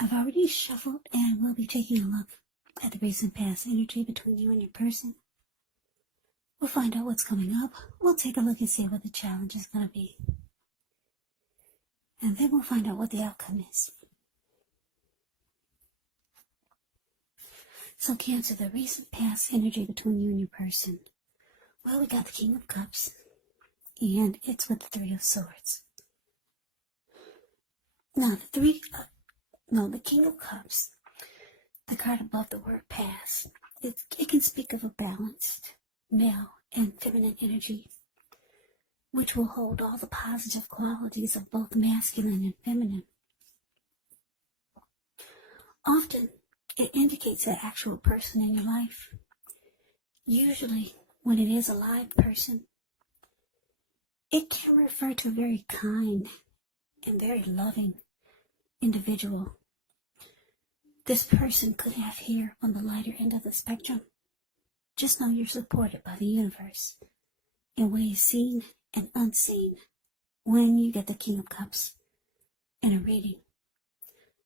I've already shuffled and we'll be taking a look at the recent past energy between you and your person. We'll find out what's coming up. We'll take a look and see what the challenge is going to be. And then we'll find out what the outcome is. So Cancer, the recent past energy between you and your person. Well, we got the King of Cups. And it's with the Three of Swords. Now, the King of Cups, the card above the word past, it can speak of a balanced male and feminine energy, which will hold all the positive qualities of both masculine and feminine. Often, it indicates the actual person in your life. Usually, when it is a live person, it can refer to a very kind and very loving individual. This person could have here on the lighter end of the spectrum. Just know you're supported by the universe in ways seen and unseen when you get the King of Cups in a reading.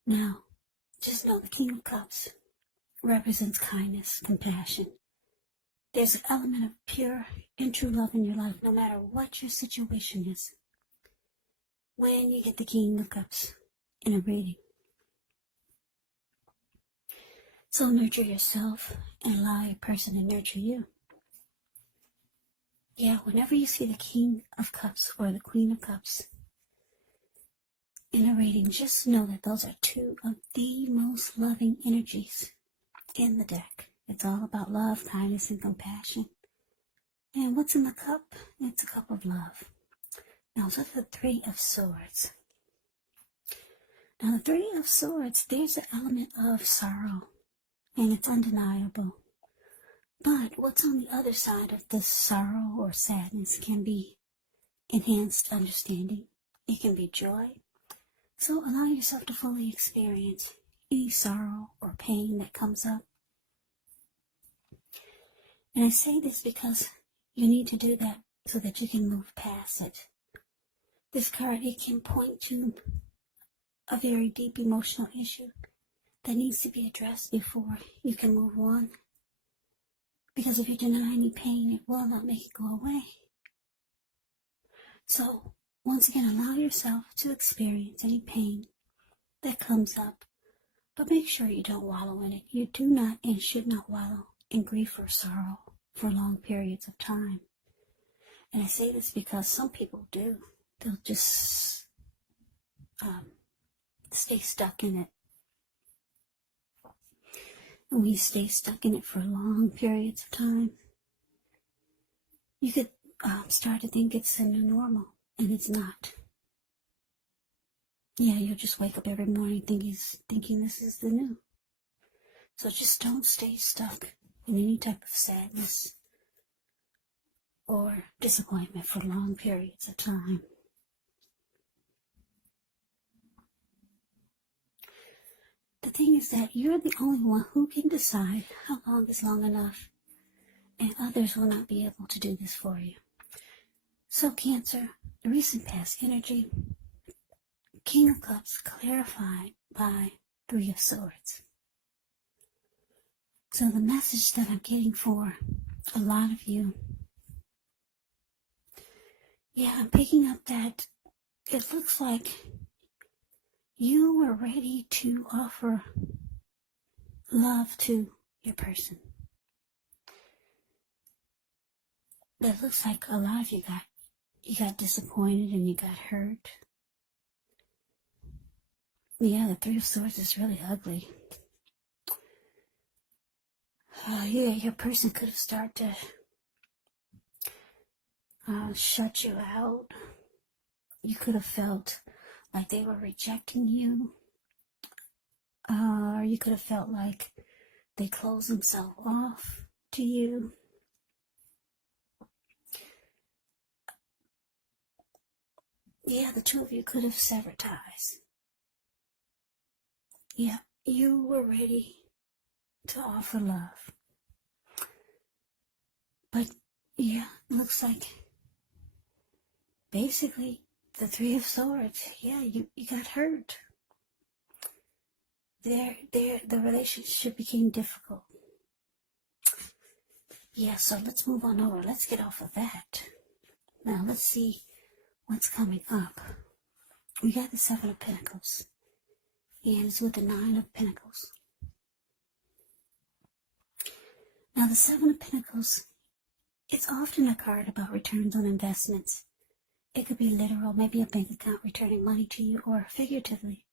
Now, just know the King of Cups represents kindness, compassion. There's an element of pure and true love in your life, no matter what your situation is, when you get the King of Cups in a reading. So nurture yourself and allow your person to nurture you. Yeah, whenever you see the King of Cups or the Queen of Cups in a reading, just know that those are two of the most loving energies in the deck. It's all about love, kindness, and compassion. And what's in the cup? It's a cup of love. Now, so the Three of Swords. Now, the Three of Swords, there's an element of sorrow, and it's undeniable. But what's on the other side of this sorrow or sadness can be enhanced understanding. It can be joy. So allow yourself to fully experience any sorrow or pain that comes up. And I say this because you need to do that so that you can move past it. This card, it can point to a very deep emotional issue that needs to be addressed before you can move on. Because if you deny any pain, it will not make it go away. So, once again, allow yourself to experience any pain that comes up, but make sure you don't wallow in it. You do not and should not wallow in grief or sorrow for long periods of time. And I say this because some people do. They'll just stay stuck in it. And when you stay stuck in it for long periods of time, you could start to think it's the new normal, and it's not. Yeah, you'll just wake up every morning thinking this is the new. So just don't stay stuck in any type of sadness or disappointment for long periods of time. The thing is that you're the only one who can decide how long is long enough, and others will not be able to do this for you. So Cancer, the recent past energy, King of Cups clarified by Three of Swords. So the message that I'm getting for a lot of you, yeah, I'm picking up that it looks like you were ready to offer love to your person. It looks like a lot of you got disappointed and you got hurt. Yeah, the Three of Swords is really ugly. Yeah, your person could have started to shut you out. You could have felt like they were rejecting you. Or you could have felt like they closed themselves off to you. Yeah, the two of you could have severed ties. Yeah, you were ready to offer love. But, yeah, it looks like basically the Three of Swords, yeah, you got hurt. the relationship became difficult. Yeah, so let's move on over. Let's get off of that. Now let's see what's coming up. We got the Seven of Pentacles, and it's with the Nine of Pentacles. Now the Seven of Pentacles, it's often a card about returns on investments. It could be literal, maybe a bank account returning money to you, or figuratively,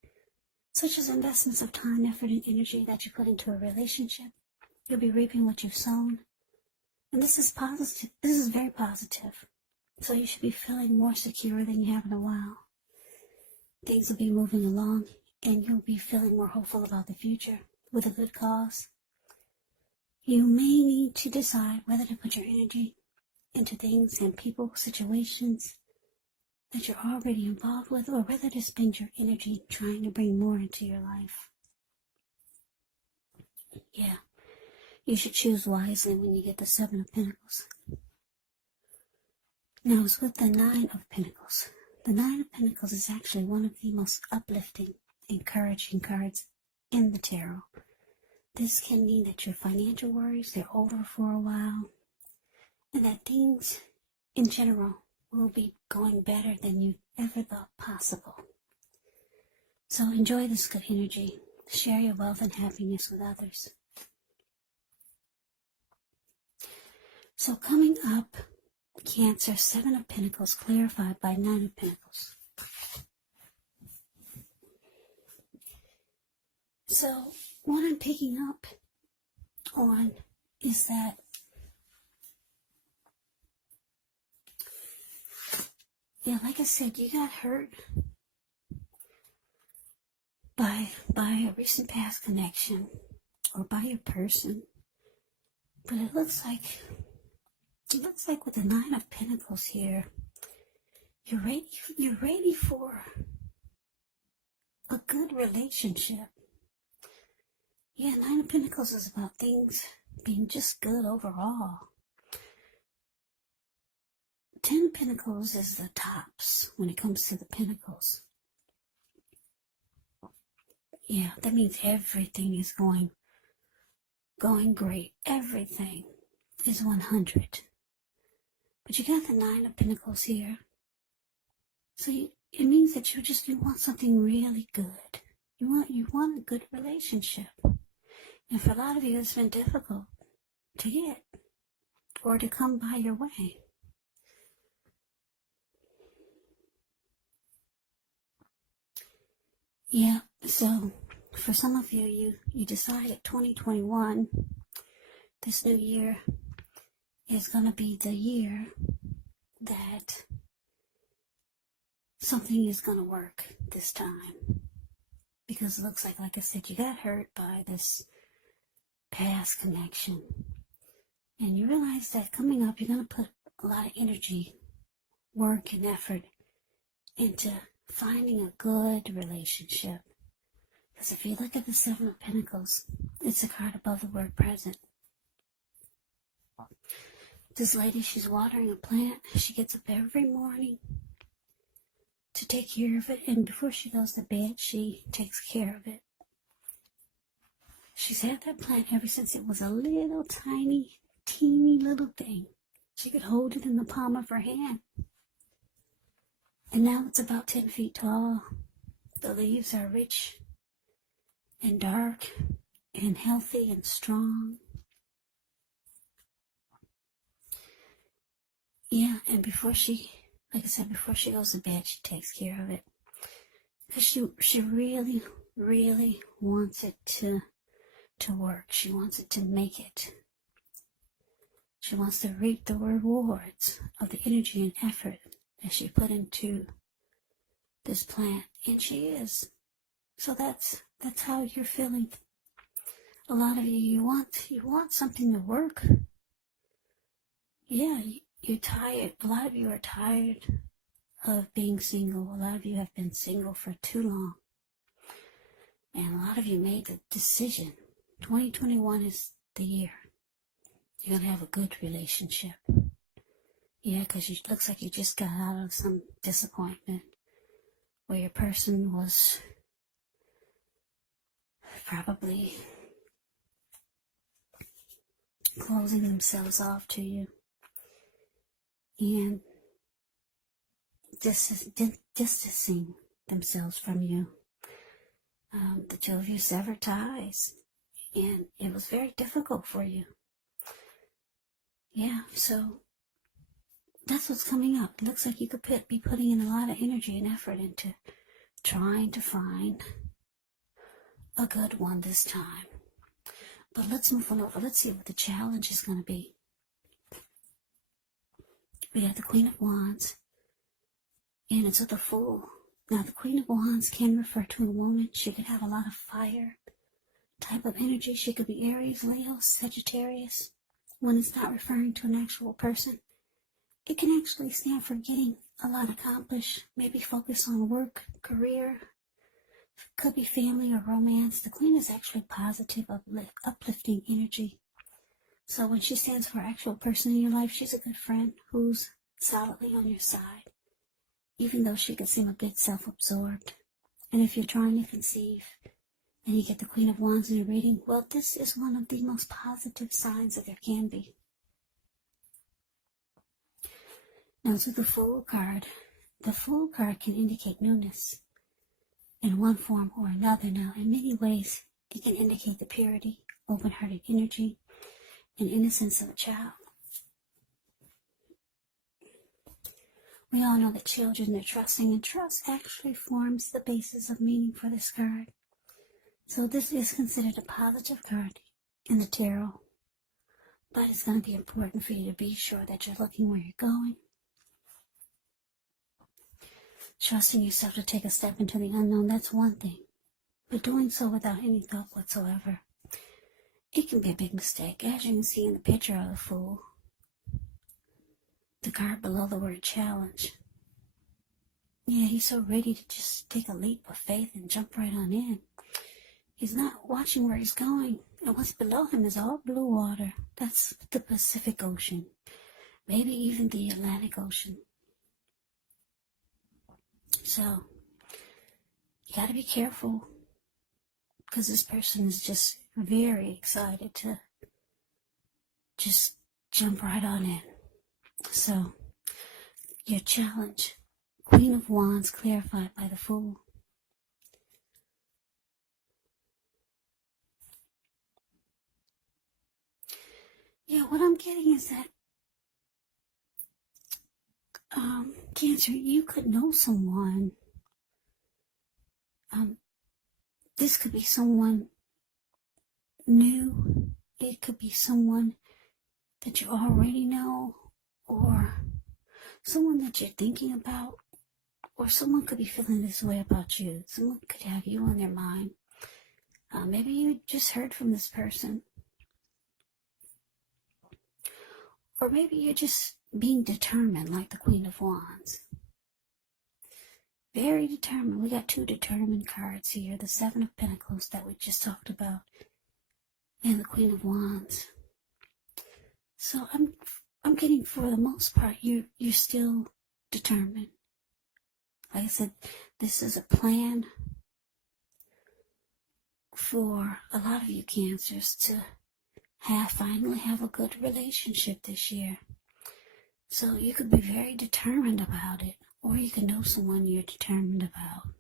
such as investments of time, effort, and energy that you put into a relationship. You'll be reaping what you've sown. And this is positive. This is very positive. So you should be feeling more secure than you have in a while. Things will be moving along, and you'll be feeling more hopeful about the future with a good cause. You may need to decide whether to put your energy into things and people, situations that you're already involved with, or whether to spend your energy trying to bring more into your life. Yeah, you should choose wisely when you get the Seven of Pentacles. Now it's with the Nine of Pentacles. The Nine of Pentacles is actually one of the most uplifting, encouraging cards in the tarot. This can mean that your financial worries, they're over for a while, and that things in general will be going better than you ever thought possible. So enjoy this good energy. Share your wealth and happiness with others. So coming up, Cancer, Seven of Pentacles clarified by Nine of Pentacles. So what I'm picking up on is that like I said, you got hurt by a recent past connection or by a person. But it looks like with the Nine of Pentacles here, you're ready for a good relationship. Yeah, Nine of Pentacles is about things being just good overall. 10 of Pentacles is the tops when it comes to the Pentacles. Yeah, that means everything is going great. Everything is 100. But you got the Nine of Pentacles here. So it means that you want something really good. You want a good relationship. And for a lot of you, it's been difficult to get or to come by your way. Yeah, so for some of you, you decided 2021, this new year, is going to be the year that something is going to work this time. Because it looks like I said, you got hurt by this past connection. And you realize that coming up, you're going to put a lot of energy, work, and effort into finding a good relationship. Because if you look at the Seven of Pentacles, it's a card above the word present. This lady, she's watering a plant. She gets up every morning to take care of it. And before she goes to bed, she takes care of it. She's had that plant ever since it was a little tiny, teeny little thing. She could hold it in the palm of her hand. And now it's about 10 feet tall. The leaves are rich and dark and healthy and strong. Yeah, and before she goes to bed, she takes care of it. Because she really, really wants it to work. She wants it to make it. She wants to reap the rewards of the energy and effort that she put into this plant, and she is. So that's how you're feeling. A lot of you want something to work. Yeah, you're tired. A lot of you are tired of being single. A lot of you have been single for too long, and a lot of you made the decision. 2021 is the year you're gonna have a good relationship. Yeah, because it looks like you just got out of some disappointment where your person was probably closing themselves off to you and distancing themselves from you. The two of you severed ties, and it was very difficult for you. Yeah, so that's what's coming up. It looks like you could be putting in a lot of energy and effort into trying to find a good one this time. But let's move on over. Let's see what the challenge is going to be. We got the Queen of Wands, and it's with the Fool. Now, the Queen of Wands can refer to a woman. She could have a lot of fire type of energy. She could be Aries, Leo, Sagittarius. When it's not referring to an actual person, it can actually stand for getting a lot accomplished. Maybe focus on work, career, could be family or romance. The Queen is actually positive, uplifting energy. So when she stands for an actual person in your life, she's a good friend who's solidly on your side, even though she could seem a bit self-absorbed. And if you're trying to conceive and you get the Queen of Wands in your reading, well, this is one of the most positive signs that there can be. Now to the Fool card. The Fool card can indicate newness in one form or another. Now, in many ways, it can indicate the purity, open-hearted energy, and innocence of a child. We all know that children are trusting, and trust actually forms the basis of meaning for this card. So this is considered a positive card in the tarot, but it's going to be important for you to be sure that you're looking where you're going, trusting yourself to take a step into the unknown. That's one thing, but doing so without any thought whatsoever, it can be a big mistake. As you can see in the picture of the Fool, the card below the word challenge. Yeah, he's so ready to just take a leap of faith and jump right on in. He's not watching where he's going, and what's below him is all blue water. That's the Pacific Ocean, maybe even the Atlantic Ocean. So, you gotta be careful, because this person is just very excited to just jump right on in. So, your challenge, Queen of Wands clarified by the Fool. Yeah, what I'm getting is that, Cancer, you could know someone. This could be someone new. It could be someone that you already know, or someone that you're thinking about, or someone could be feeling this way about you. Someone could have you on their mind. Maybe you just heard from this person, or maybe you're just being determined, like the Queen of Wands. Very determined. We got two determined cards here. The Seven of Pentacles that we just talked about, and the Queen of Wands. So I'm getting, for the most part, you're still determined. Like I said, this is a plan for a lot of you Cancers to finally have a good relationship this year. So you could be very determined about it, or you can know someone you're determined about.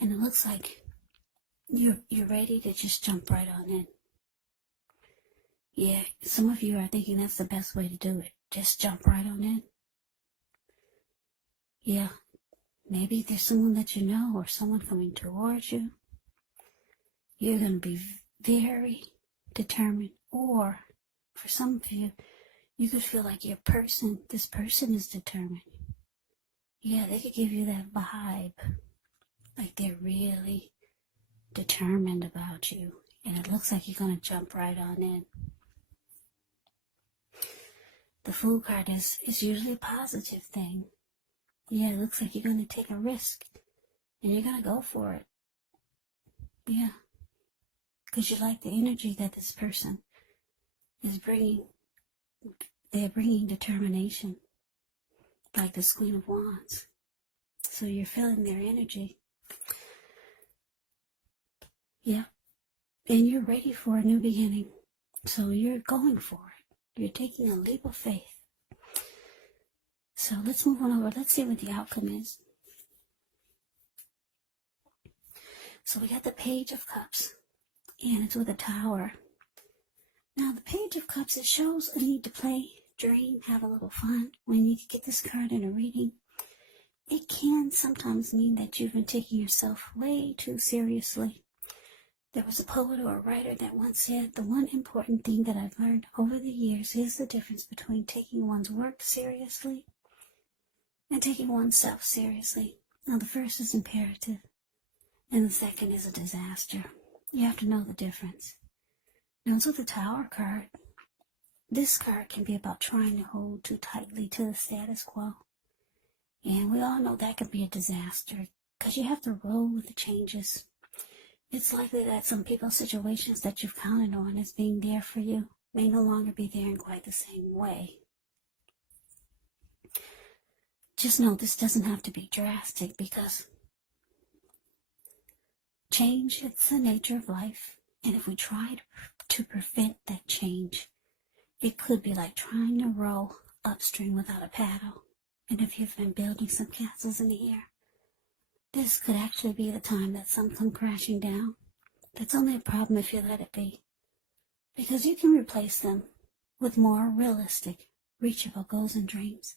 And it looks like you're ready to just jump right on in. Yeah, some of you are thinking that's the best way to do it. Just jump right on in. Yeah, maybe there's someone that you know, or someone coming towards you. You're going to be very determined. Or, for some of you, you could feel like this person is determined. Yeah, they could give you that vibe, like they're really determined about you. And it looks like you're going to jump right on in. The Fool card is usually a positive thing. Yeah, it looks like you're going to take a risk, and you're going to go for it. Yeah, because you like the energy that this person is bringing. They're bringing determination, like this Queen of Wands. So you're feeling their energy. Yeah, and you're ready for a new beginning. So you're going for it. You're taking a leap of faith. So let's move on over. Let's see what the outcome is. So we got the Page of Cups, and it's with a Tower. Now the Page of Cups, it shows a need to play, dream, have a little fun. When you get this card in a reading, it can sometimes mean that you've been taking yourself way too seriously. There was a poet or a writer that once said, the one important thing that I've learned over the years is the difference between taking one's work seriously and taking oneself seriously. Now the first is imperative, and the second is a disaster. You have to know the difference. Now, so the Tower card, this card can be about trying to hold too tightly to the status quo. And we all know that can be a disaster, because you have to roll with the changes. It's likely that some people's situations that you've counted on as being there for you may no longer be there in quite the same way. Just know this doesn't have to be drastic, because change is the nature of life. And if we try to prevent that change, it could be like trying to row upstream without a paddle. And if you've been building some castles in the air, this could actually be the time that some come crashing down. That's only a problem if you let it be, because you can replace them with more realistic, reachable goals and dreams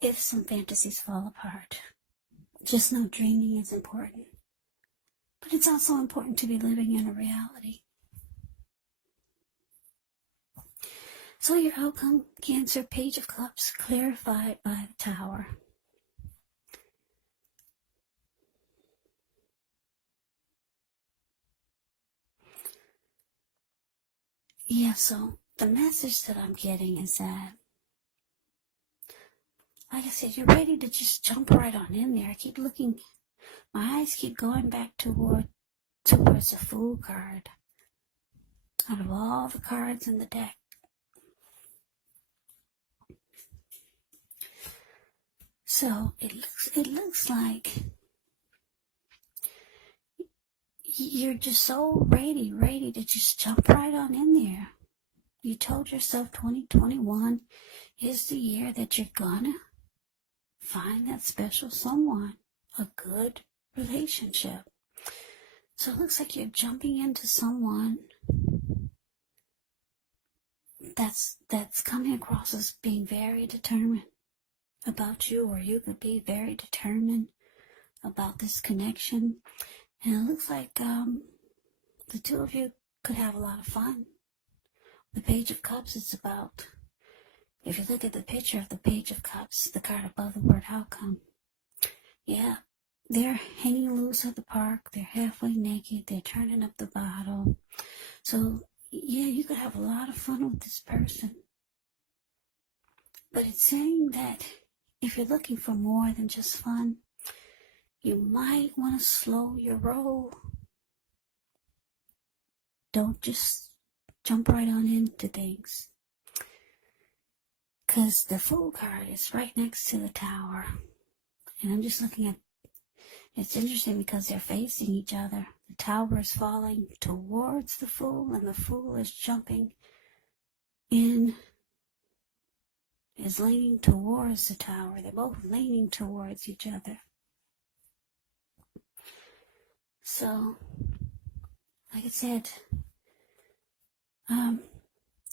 if some fantasies fall apart. Just know dreaming is important, but it's also important to be living in a reality. So your outcome, Cancer, Page of Cups, clarified by the Tower. Yeah, so the message that I'm getting is that, like I said, you're ready to just jump right on in there. I keep looking, my eyes keep going back towards the Fool card. Out of all the cards in the deck, so it looks like you're just so ready to just jump right on in there. You told yourself 2021 is the year that you're gonna find that special someone, a good relationship. So it looks like you're jumping into someone that's coming across as being very determined about you, or you could be very determined about this connection. And it looks like the two of you could have a lot of fun. The Page of Cups is about, if you look at the picture of the Page of Cups, the card above the word outcome, yeah, they're hanging loose at the park, they're halfway naked, they're turning up the bottle. So, yeah, you could have a lot of fun with this person. But it's saying that if you're looking for more than just fun, you might want to slow your roll. Don't just jump right on into things. Because the Fool card is right next to the Tower. And I'm just looking at, it's interesting because they're facing each other. The Tower is falling towards the Fool, and the Fool is jumping in, is leaning towards the Tower. They're both leaning towards each other. So, like I said,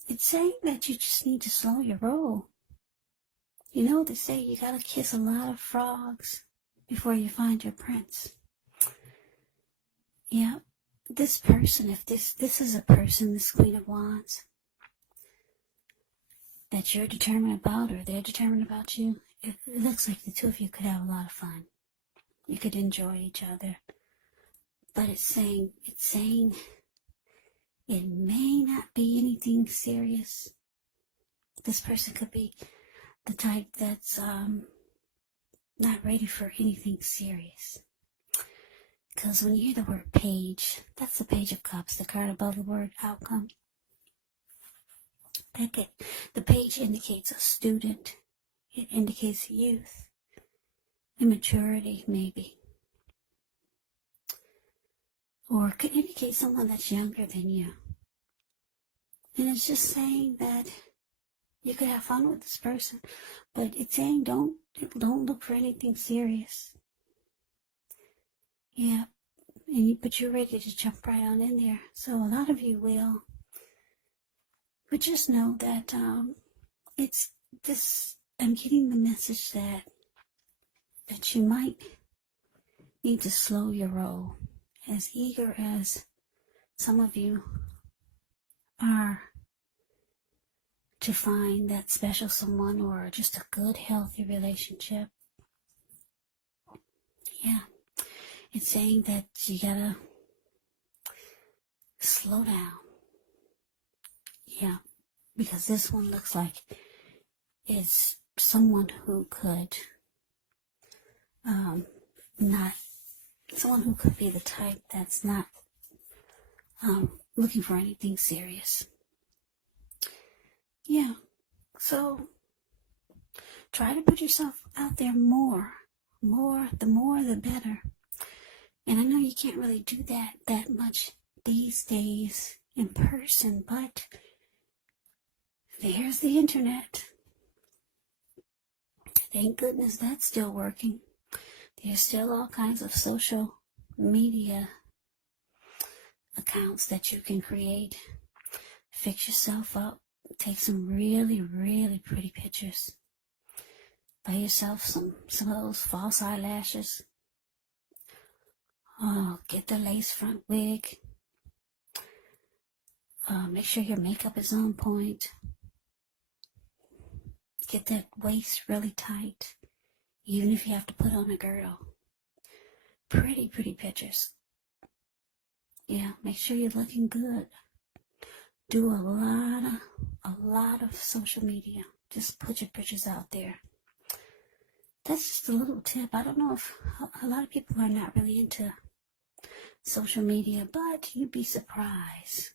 it's saying that you just need to slow your roll. You know, they say you gotta kiss a lot of frogs before you find your prince. Yeah, this person, if this is a person, this Queen of Wands, that you're determined about, or they're determined about you, it looks like the two of you could have a lot of fun. You could enjoy each other. But it's saying it may not be anything serious. This person could be the type that's not ready for anything serious. Because when you hear the word page, that's the Page of Cups, the card above the word outcome. The page indicates a student. It indicates youth, immaturity maybe. or could indicate someone that's younger than you. And it's just saying that you could have fun with this person, but it's saying don't look for anything serious. Yeah, but you're ready to jump right on in there. So a lot of you will. But just know that it's this. I'm getting the message that you might need to slow your roll. As eager as some of you are to find that special someone or just a good, healthy relationship. Yeah, it's saying that you gotta slow down. Yeah, because this one looks like it's someone who could someone who could be the type that's not looking for anything serious. Yeah, so try to put yourself out there more, the more the better. And I know you can't really do that much these days in person, but there's the internet. Thank goodness that's still working. There's still all kinds of social media accounts that you can create. Fix yourself up. Take some really, really pretty pictures. Buy yourself some of those false eyelashes. Get the lace front wig. Make sure your makeup is on point. Get that waist really tight, even if you have to put on a girdle. Pretty pictures. Yeah, make sure you're looking good. Do a lot of social media. Just put your pictures out there. That's just a little tip. I don't know if a lot of people are not really into social media, but you'd be surprised.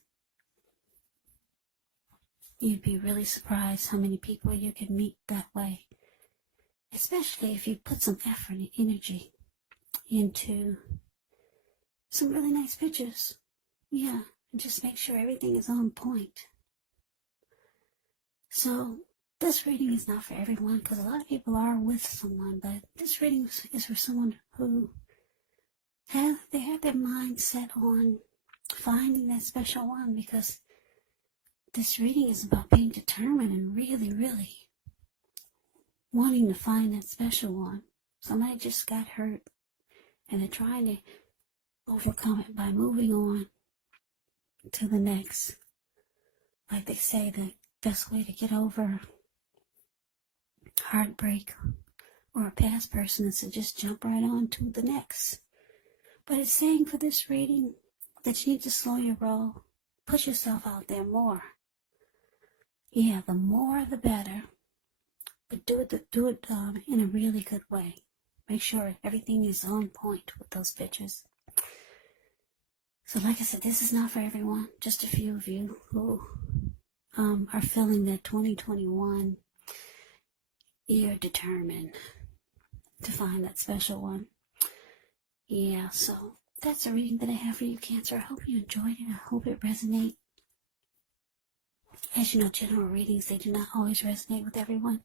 You'd be really surprised how many people you can meet that way. Especially if you put some effort and energy into some really nice pictures. Yeah, and just make sure everything is on point. So, this reading is not for everyone, because a lot of people are with someone, but this reading is for someone who have their mind set on finding that special one, because this reading is about being determined and really wanting to find that special one. Somebody just got hurt and they're trying to overcome it by moving on to the next. Like they say, the best way to get over heartbreak or a past person is to just jump right on to the next. But it's saying for this reading that you need to slow your roll. Put yourself out there more. Yeah, the more the better. But do it in a really good way. Make sure everything is on point with those pictures. So like I said, this is not for everyone. Just a few of you who are feeling that 2021, you're determined to find that special one. Yeah, so that's a reading that I have for you, Cancer. I hope you enjoyed it. I hope it resonates. As you know, general readings, they do not always resonate with everyone.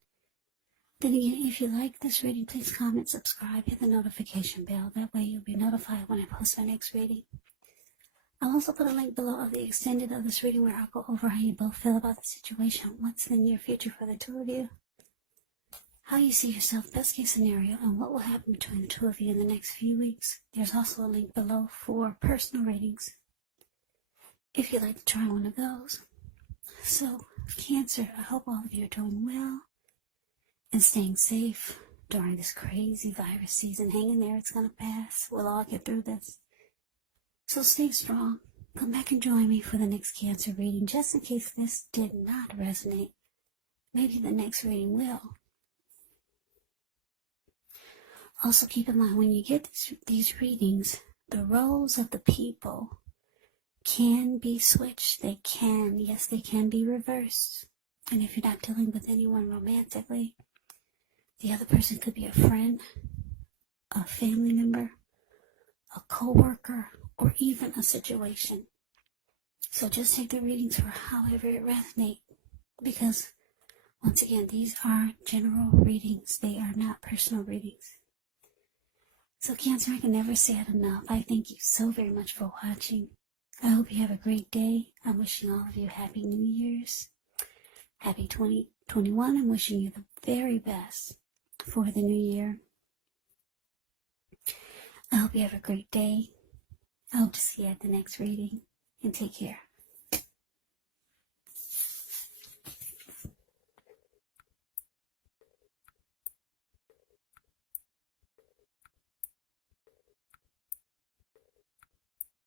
Then again, if you like this reading, please comment, subscribe, hit the notification bell. That way you'll be notified when I post my next reading. I'll also put a link below of the extended of this reading where I'll go over how you both feel about the situation, what's in the near future for the two of you, how you see yourself, best case scenario, and what will happen between the two of you in the next few weeks. There's also a link below for personal readings, if you'd like to try one of those. So, Cancer, I hope all of you are doing well and staying safe during this crazy virus season. Hang in there, it's going to pass. We'll all get through this. So stay strong. Come back and join me for the next Cancer reading, just in case this did not resonate. Maybe the next reading will. Also keep in mind, when you get these readings, the roles of the people can be switched. They can be reversed. And if you're not dealing with anyone romantically, the other person could be a friend, a family member, a co-worker, or even a situation. So just take the readings for however it resonates, because once again, these are general readings. They are not personal readings. So Cancer, I can never say it enough. I thank you so very much for watching. I hope you have a great day. I'm wishing all of you Happy New Year's. Happy 2021. I'm wishing you the very best for the new year. I hope you have a great day. I hope to see you at the next reading, and take care.